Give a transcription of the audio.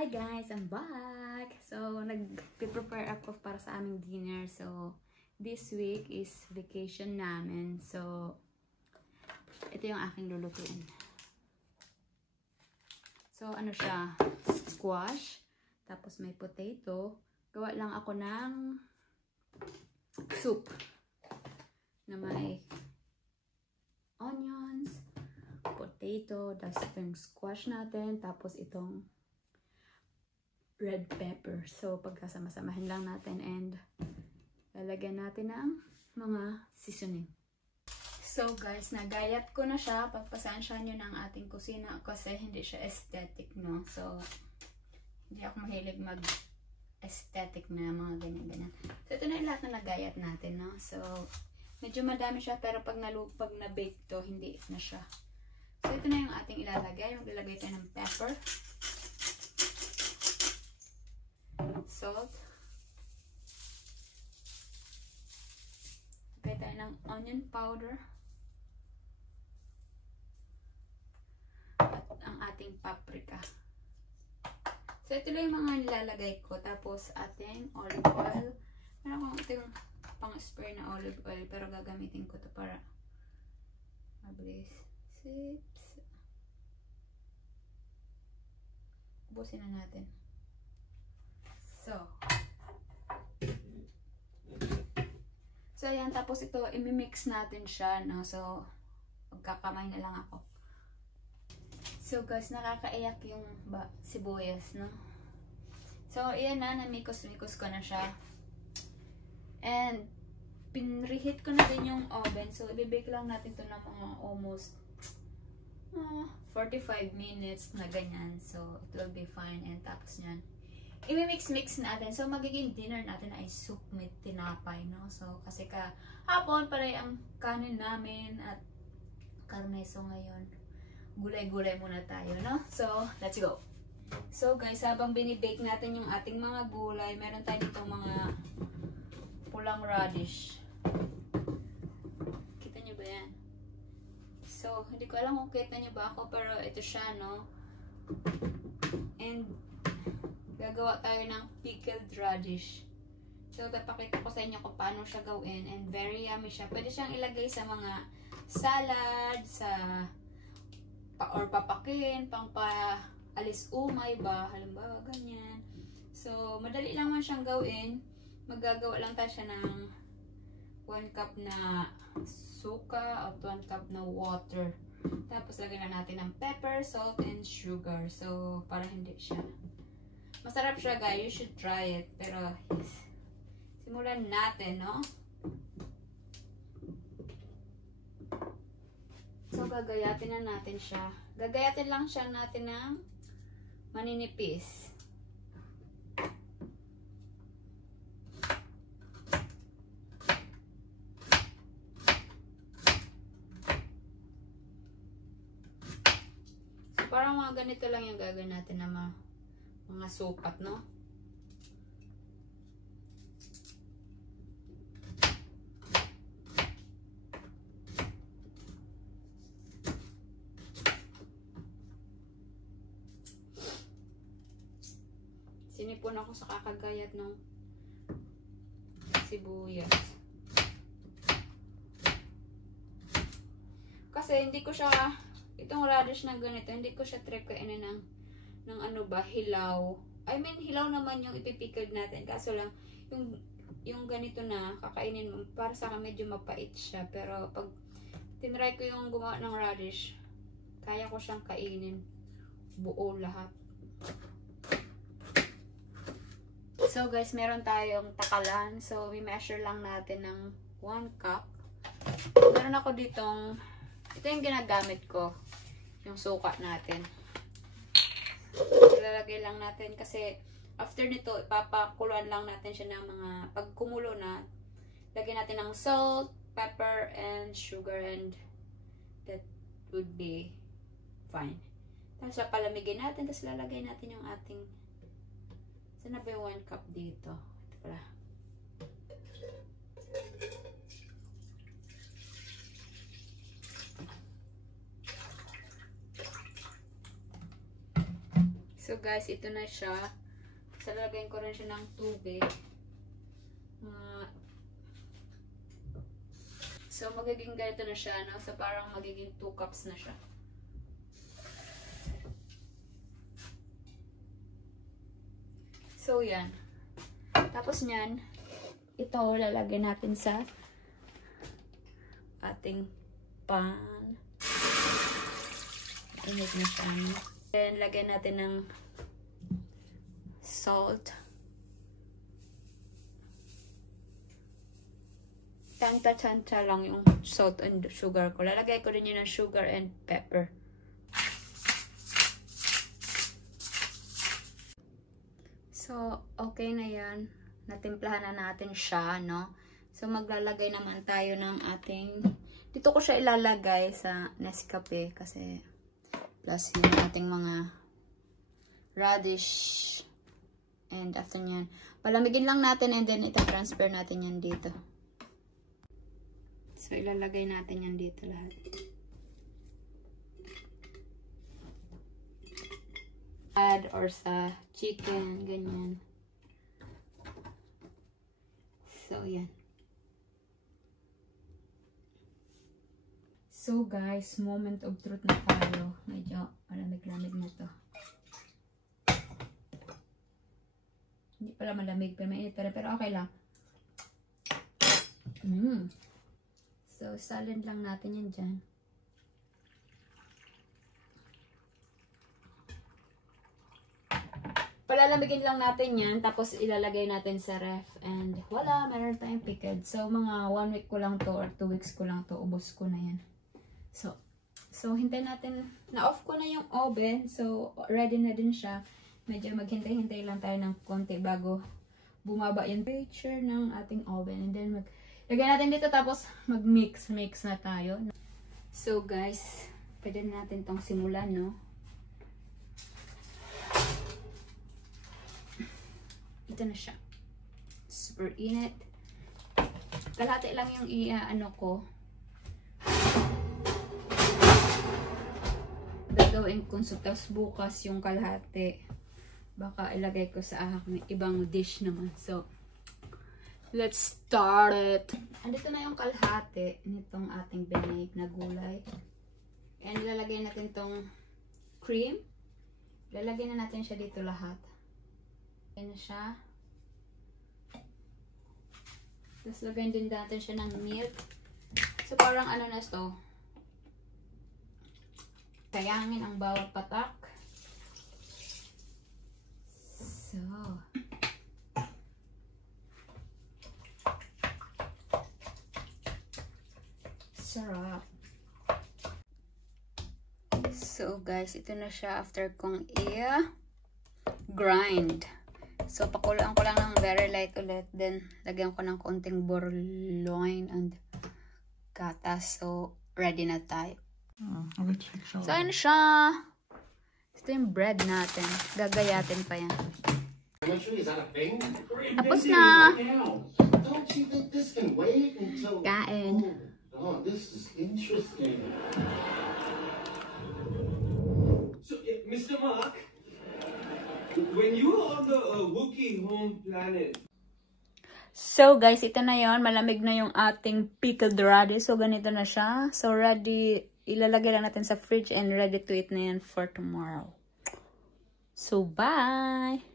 Hi guys, I'm back! So, nag-prepare ako para sa aming dinner. So, this week is vacation namin. So, ito yung aking lulutuin. So, ano siya? Squash. Tapos may potato. Gawa lang ako ng soup. Na may onions, potato, tapos itong squash natin, tapos itong red pepper. So, pagkasama-samahin lang natin and lalagyan natin ng mga seasoning. So, guys, nagayat ko na siya. Pagpasensya nyo ng ating kusina kasi hindi siya aesthetic, no? So, hindi ako mahilig mag-aesthetic na mga ganyan-ganyan. So, ito na yung lahat na nagayat natin, no? So, medyo madami siya pero pag na-bake to, hindi na siya. So, ito na yung ating ilalagay. Maglalagay tayo ng pepper. Salt. Lagay tayo ng onion powder. At ang ating paprika. So, ito lang yung mga nilalagay ko. Tapos, ating olive oil. Meron akong ating pang-spray na olive oil. Pero gagamitin ko to para mabilis. Sips. Ubusin na natin. So, ayan. Tapos ito, imimix natin siya, no? So, magkakamay na lang ako. So, guys, nakakaiyak yung sibuyas, no? So, ayan na. Namikos-mikos ko na siya. And, pinreheat ko na din yung oven. So, ibibake lang natin to ng mga almost 45 minutes na ganyan. So, it will be fine. And tapos nyan, i-mix-mix natin. So, magiging dinner natin ay soup with tinapay, no? So, kasi hapon pala ang kanin namin at karne. So, ngayon, gulay-gulay muna tayo, no? So, let's go! So, guys, habang binibake natin yung ating mga gulay, meron tayo dito mga pulang radish. Kita nyo ba yan? So, hindi ko alam kung kita nyo ba ako, pero ito siya, no? And, gagawa tayo ng pickled radish. So, papakita ko sa inyo kung paano siya gawin. And very yummy siya. Pwede siyang ilagay sa mga salad, or papakin, pang alis umay ba, halimbawa, ganyan. So, madali lang man siyang gawin. Magagawa lang tayo siya ng 1 cup na suka at 1 cup na water. Tapos, lagyan na natin ng pepper, salt, and sugar. So, para hindi siya masarap siya, guys. You should try it. Pero, simulan natin, no? So, gagayatin na natin siya. Gagayatin lang siya natin ng maninipis. So, parang mga ganito lang yung gagawin natin na mga supat, no? Sinipon ako sa kakagayat ng sibuyas. Kasi hindi ko siya, itong radish na ganito, hindi ko siya try kainin ng ano ba, hilaw. I mean, hilaw naman yung ipipickled natin. Kaso lang, yung ganito na, kakainin mo, para sa akin medyo mapait siya. Pero pag tinry ko yung gumawa ng radish, kaya ko siyang kainin. Buo lahat. So guys, meron tayong takalan. So, i-measure lang natin ng 1 cup. Meron ako ditong, ito yung ginagamit ko. Yung suka natin. Ilalagay lang natin kasi after nito, ipapakuluan lang natin siya ng mga, pag kumulo na, lagyan natin ng salt, pepper, and sugar, and that would be fine. Tapos palamigin natin, tapos lalagay natin yung ating, saan na ba yung 1 cup dito? Ito pala. So guys, ito na siya. So lalagyan ko rin siya ng tubig. So magiging ganito na siya, no? So parang magiging 2 cups na siya. So yan. Tapos niyan, ito lalagyan natin sa ating pan. Init na siya, no? Then lagyan natin ng salt. Tanta-tanta lang yung salt and sugar ko. Lalagay ko rin yun ng sugar and pepper. So, okay na yan. Natimplahan na natin siya, no? So, maglalagay naman tayo ng ating... Dito ko siya ilalagay sa Nescafe kasi plus yung ating mga radish. And after nyan, palamigin lang natin and then ita-transfer natin yan dito. So, ilalagay natin yan dito lahat. Add or sa chicken, ganyan. So, yan. So, guys, moment of truth na tayo. Medyo malamig-lamig na to. Hindi pala malamig, pero mainit pa rin. Pero okay lang. So, salad lang natin yan dyan. Palalamigin lang natin yan. Tapos, ilalagay natin sa ref. And, wala. Meron tayong pickled. So, mga 1 week ko lang to or 2 weeks ko lang to. Ubos ko na yan. So hintayin natin. Na-off ko na yung oven. So, ready na din siya. Medyo maghintay-hintay lang tayo ng konti bago bumaba yung temperature ng ating oven. And then, lagay natin dito tapos mag-mix na tayo. So guys, pwede natin tong simulan, no? Ito na siya. Super init. Kalahati lang yung ano ko. Gagawin ko. So, tapos bukas yung kalahati. Baka ilagay ko sa aking ibang dish naman. So, let's start it. Andito na yung kalahati nitong ating binaig na gulay. And ilalagay natin tong cream. Lalagay na natin siya dito lahat. Ayan na siya. Tapos lagyan din natin siya ng milk. So, parang ano na ito. Sayangin ang bawat patak. So, sarap. So guys, ito na siya after kong i-grind. So, pakulaan ko lang ng very light ulit. Then, lagyan ko ng konting borloin and gatas. So, ready na tayo. So, ayun siya. Ito yung bread natin. Gagayatin pa yan. Tapos na. Kain. Oh, this is interesting. So, Mr. Mark, when you were on the Wookiee home planet. So guys, ito na yon. Malamig na yung ating pickled radish. So ganito na siya. So ready. Ilalagay lang natin sa fridge and ready to eat na yan for tomorrow. So bye!